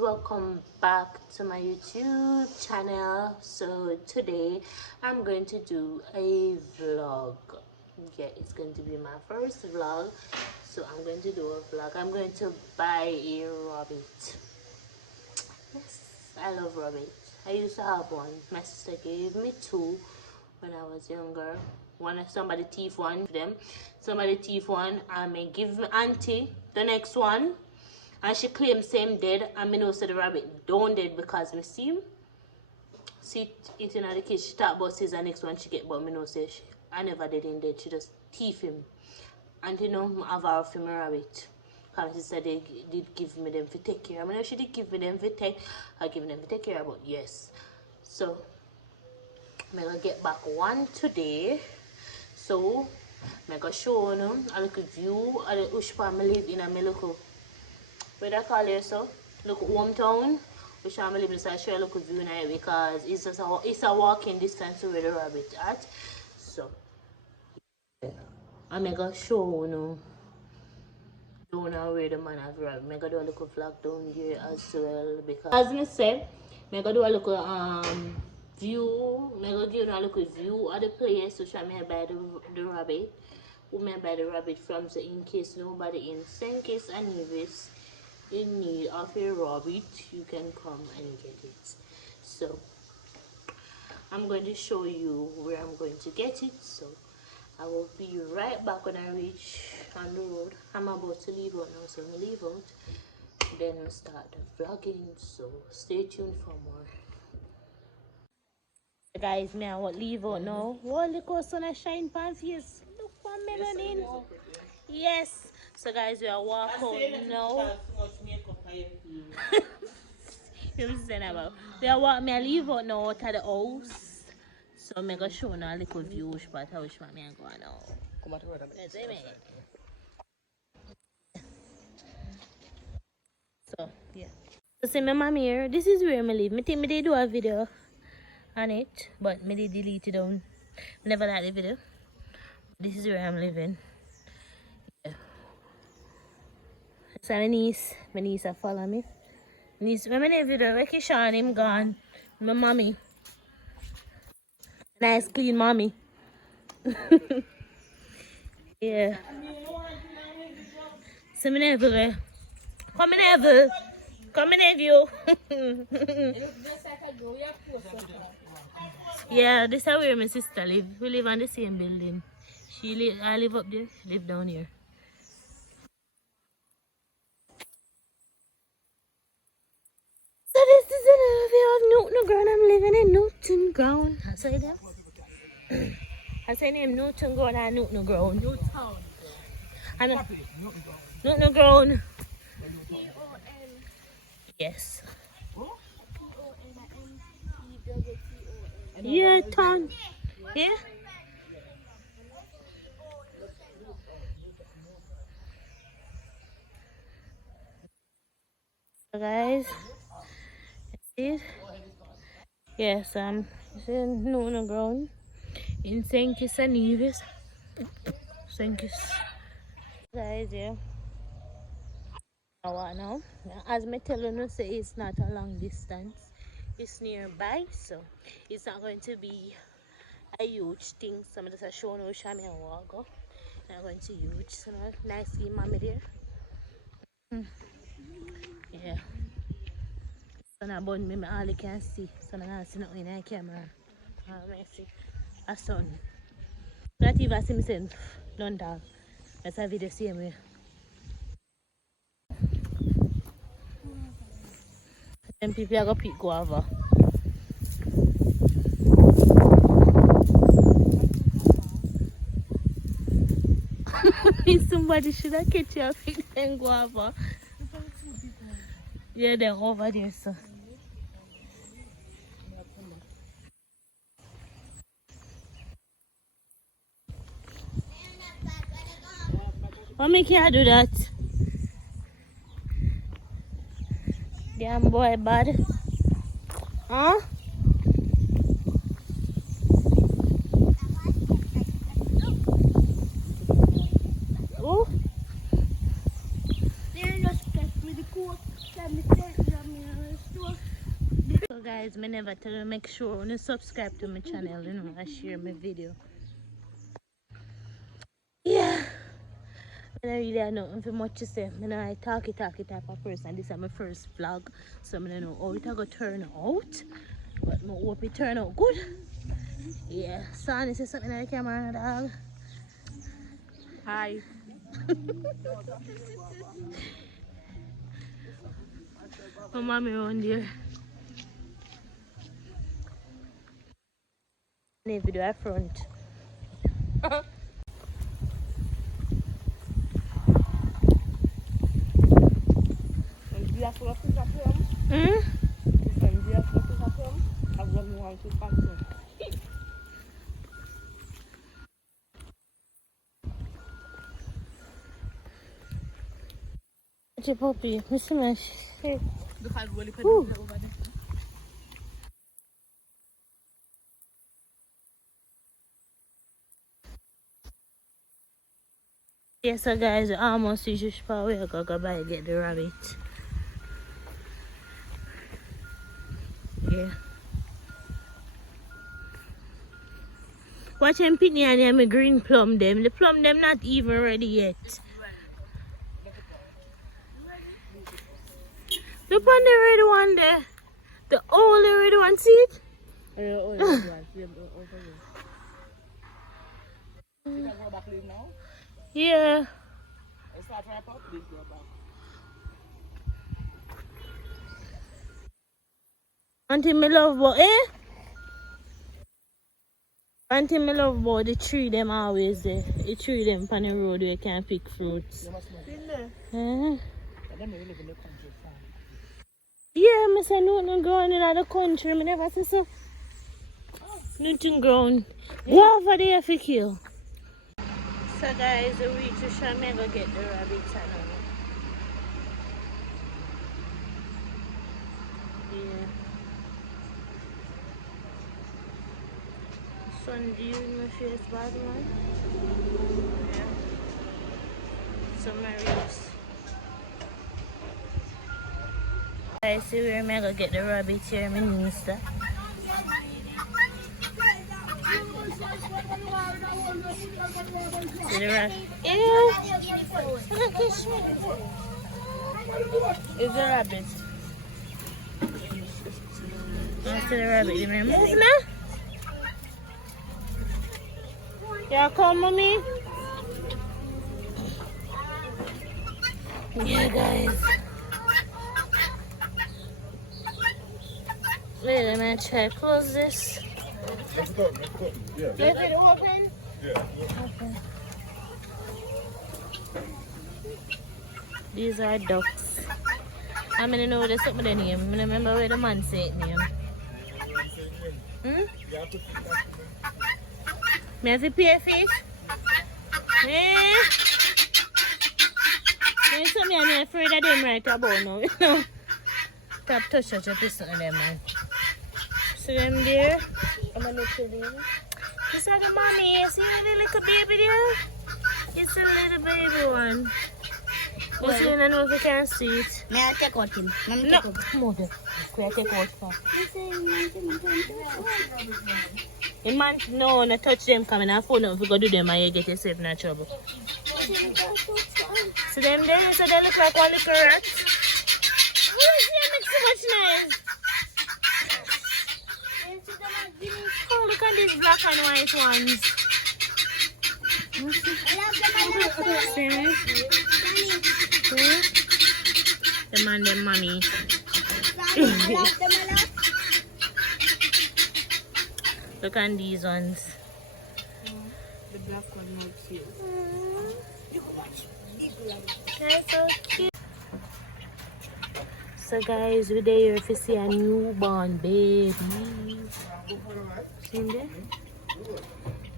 welcome back to my YouTube channel. So today I'm going to do a vlog. Yeah, it's going to be my first vlog, so I'm going to do a vlog. I'm going to buy a rabbit. Yes, I love rabbit. I used to have one. My sister gave me two when I was younger. Somebody thief one for them. Somebody thief one and may give me auntie the next one. And she claimed same dead, and me know say the rabbit don't dead because me see it eating at the kids. She thought about says the next one she get, but me know say I never did in dead. She just thief him. And you know, I have our for my rabbit. Because she said they did give me them for take care. I mean, if she did give me them for take, I give them for take care, but yes. So I'm gonna get back one today. So I'm gonna show you a little view of the Ushpa I live in a local. Where I call it so? Look, hometown. Which I'm living inside, share a look view now because it's just a walking distance to where the rabbit at. So I'm gonna show you down where the man has rabbit. I'm gonna do a little vlog down here as well because as I said, I'm gonna do a little view. I'm gonna give you a little view of the place which I may buy the rabbit. We may buy the rabbit from, so in case nobody in St. Kitts and Nevis in need of a rabbit, you can come and get it. So I'm going to show you where I'm going to get it. So I will be right back when I reach on the road. I'm about to leave out now, so I'm gonna leave out, then we'll start the vlogging. So stay tuned for more. Guys, me I will leave out now. Oh, look how sun shine pan face. Look for melanin. Yes. So guys, we are walking out now. You know what I'm saying about? We are walking. Me I leave out now out of the house. So I'm gonna show you a little view spot how which one me I go now. Come on, let's see me. So yeah. So see my mom here. This is where I live. I think I did do a video on it, but I did delete it down. I never liked the video. This is where I'm living. Yeah. So my niece follow me. Niece, when I never video, where Kishan him gone. My mommy. Nice clean mommy. Yeah. So my never. Come in Neville. Come in Neville. Yeah, this is where my sister live. We live on the same building. I live up there, she live down here. So this is another view of Newton Ground. I'm living in Newton Ground. I say that. I say name Newton Ground and Newton Ground. Newtown. Newton Ground. Yes. Yeah, town. Yeah. So guys, see it? Yes, it's in Newton Ground in St. Kitts and Nevis. St. Kitts. Guys, yeah. Now, as me telling you, say it's not a long distance. It's nearby, so it's not going to be a huge thing. So I'm just showing you how I walk. I'm going to huge. So nice see mommy there. Yeah. So now bun me all you can see. So now I see nothing in the camera. I see a sun. Not even see myself. None dog. That's a video same way. Them people are going to pick guava. Somebody should have catch you and pick them guava. Yeah, they're over there, so. What make you do that? Damn boy bad. Huh? Oh? They're just with the coat. guys, me never tell you, make sure you subscribe to my channel, you know, and share my video. Yeah. I don't really have nothing much to say. I know I talky type of person. This is my first vlog, so I don't know how it's going to turn out. But I hope it turn out good. Yeah, Sonny say something on the camera, dog. Hi. My mommy around there. The video at front. What's your puppy? Mr. Mash. Hey. Yeah, so guys, we almost reached the spot where I gotta buy get the rabbit. Yeah. Watch them pitney and my green plum them. The plum them not even ready yet. Look on the red one there. The only red one, see it? Yeah. Auntie, me love about Auntie, me love about the tree them always there. The tree them on the road where you can pick fruits. Yeah, I say nothing growing in the country. I never see so. Nothing grown. Go over there for kill. So guys, we reach the shop. I'm gonna get the rabbits and all. Yeah. Sun, do you in my face bad man? Yeah. So Marius. I see where I'm gonna get the rabbits here, my minister. See the rabbit? Ew! Look at me. It's a rabbit. I see the rabbit. You may move now? Yeah, come, mommy. Yeah, guys. Wait, let me try to close this. Yeah. Let it open? Yeah. Okay. These are ducks. I mean, I know there's something in name. I remember where the man said name. Hmm? Me have to pay fish? Eh? There's something I'm afraid of them right about now. Stop touching your pistol on them, man. See them there? I'm a little baby. This is the mommy. See the little baby there? It's a little baby one. You see, I don't know if you can see it. May I take out him? No, come on. Can I take out for? The man, no, not touch them coming. I phone up if you go do them and you get yourself in trouble. See them there? So they look like one little rat. Oh, they make so much noise. Oh, look at these black and white ones. See? The man, the mommy. Look at these ones. The black one not cute. They're so cute. So guys, we're there to see a newborn baby. See him there?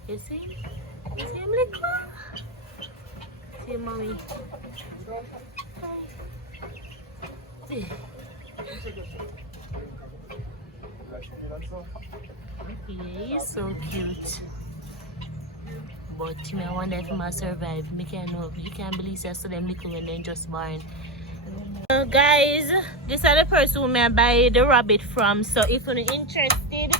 You see? You see him little? See mommy. Yeah, he's so cute. But I wonder if he might survive. I can't know. You can't believe that so them little when they just born. Guys, this is the person who I buy the rabbit from. So if you're interested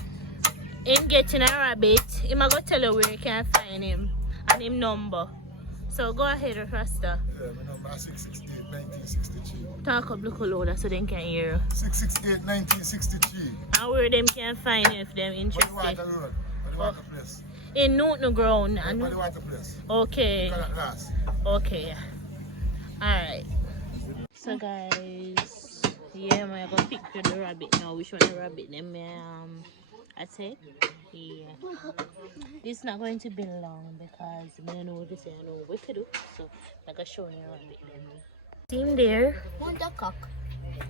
in getting a rabbit, I'm going to tell you where you can find him and his number. So go ahead, Rasta. Yeah, my number is 668-1963. Talk up look louder so they can hear you. 668-1963. And where them can find you if they're What do interested. you want to run? What do you want to place? In Newton Ground. What do you want to place? Okay. Look at last. Okay. Alright. So guys, yeah, I'm gonna picture the rabbit now. Which one the rabbit them I take? Yeah. This is not going to be long because I don't know what to say, I know what to do. So I'm gonna show you a rabbit them. Team there. Want a cock?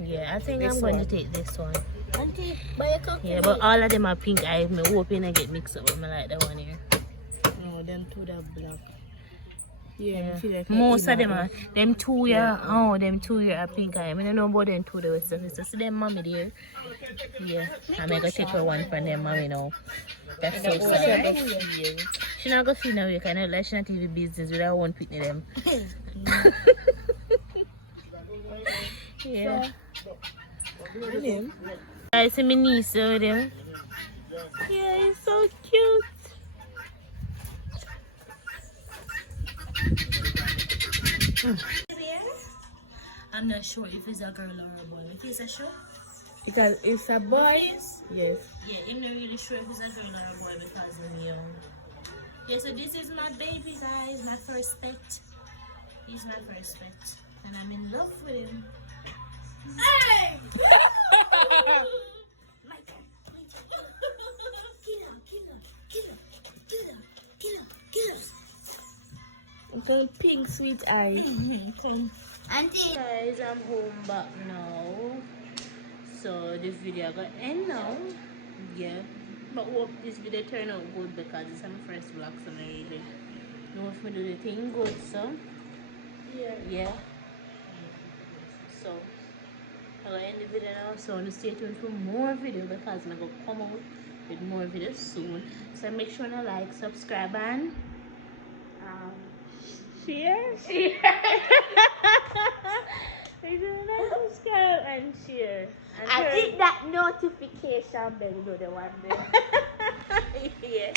Yeah, I think I'm going to take this one. Auntie, buy a cock. Yeah, but all of them are pink. I'm hoping I get mixed up with me like the one here. No, them two are black. Yeah, Most of them are them two year. Oh, them 2 year are pink eye. I don't know about them two the rest of so see them mommy there. Yeah, I'm gonna take her one from them mommy now. That's so sad. Yeah. She not gonna feel no way, kind of like she not even business with her own picnic them. Yeah. I see my niece with him. Yeah, he's so cute. I'm not sure if it's a girl or a boy. If it's a show? Because it's a boy. Yes. Yeah, I'm not really sure if it's a girl or a boy because I'm young. Yeah, so this is my baby, guys. My first pet. He's my first pet. And I'm in love with him. Hey! Okay, pink sweet eye. Auntie! Guys, I'm home back now. So this video got end now. Yeah. But hope this video turn out good because it's my first vlog, so I really know if I do the thing good, so yeah. So I'm gonna end the video now. So stay tuned for more video because I'm gonna come out with more videos soon. So make sure to like, subscribe and share. Make sure to subscribe and share. And hit that notification bell, you know the one there. yeah.